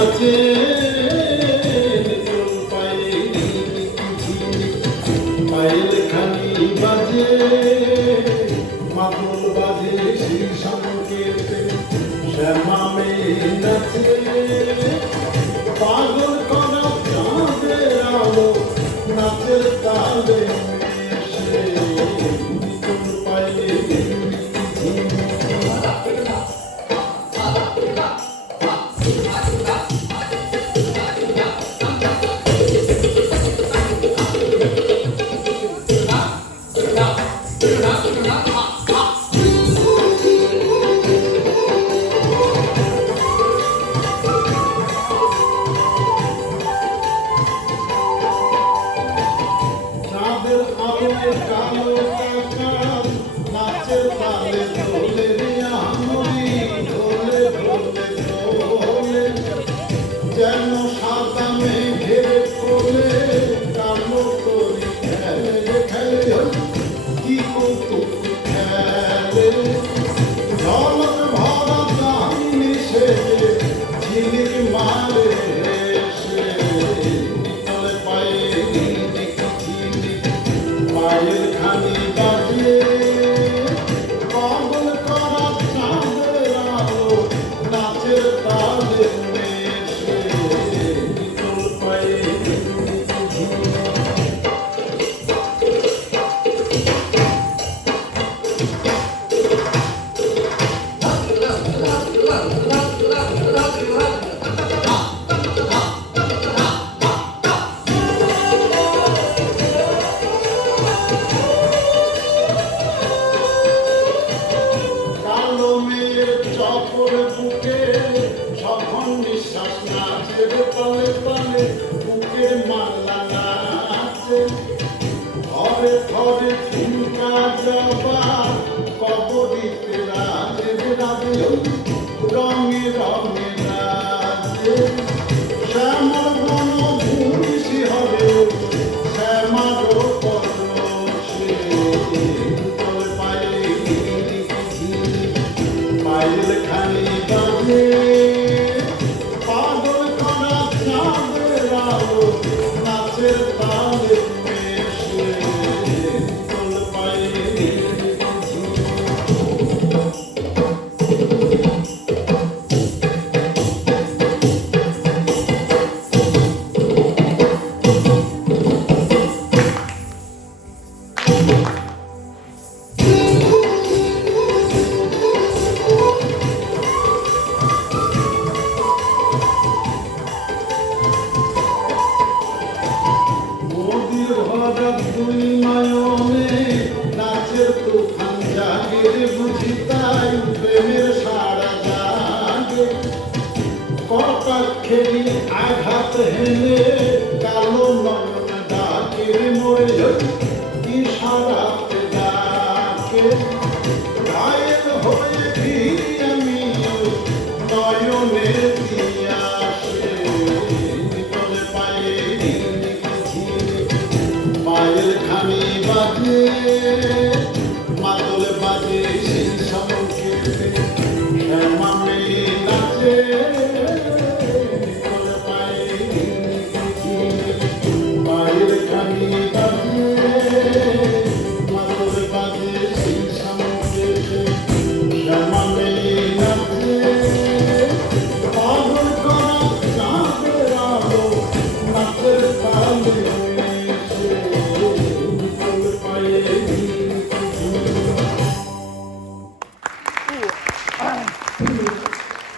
নাচে পায়ের খানি বাজে মাদল বাজে সেই সংকেতে শ্যামা মেয়ে নাচে পাগল করা চাঁদের আলো নাচের তালে মিশে নিতুল পায়ে চাঁদের আলোয় কালো কাকার নাচের তালে দোলে রিয়া নদী দোলে দোলে দোলে যেন সাদা মেঘের কোলে কালো করি খেলে খেলে কি কৌতুক খেলে ঝলক ভরা চাঁদনি সেজে ঝিলিক মারে সে নিতলে পায়ে ঝিলিক ঝিলিক পায়ের খানি বাজে পাগল করা চাঁদের আলো নাচের তালে মেশে নিতল পায়ে ঝিলিক ঝিলিক কালো মেয়ের চপর বুকে সঘন নিঃশ্বাস নাচের তলে তলে বুকের মালা নাচে ঘরে ঘরে ঝুমকা জবা কবরীতে রাজে রাজে রঙে রঙে রাজে শ্যামল বন ভূমি শিহরে শ্যামারও পরশে তলে পায়ে ঝিলিক ঝিলিক পায়ের খানি বাজে পাগল করা চাঁদের আলো নাচের তালে মেশে নিতল পায়ে ঝিলিক ঝিলিক মোদির ভরা দুই নয়নে নাচের তুফান জাগে বুঝি তাই প্রেমের সারা জাগে কটাক্ষেরই আঘাত হেলে কালো নয়ন ডাকে মোরে ইশারাতে ডাকে ঘায়েল হয়ে ফিরি আমি নয়নে দিয়াসে নিতলে পায়ে ঝিলিক ঝিলিক পায়ের খানি বাজে মাদল বাজে সেই সংকেতে শ্যামা মেয়ে নাচে নিতলে পায়ে ঝিলিক ঝিলিক পায়ের খানি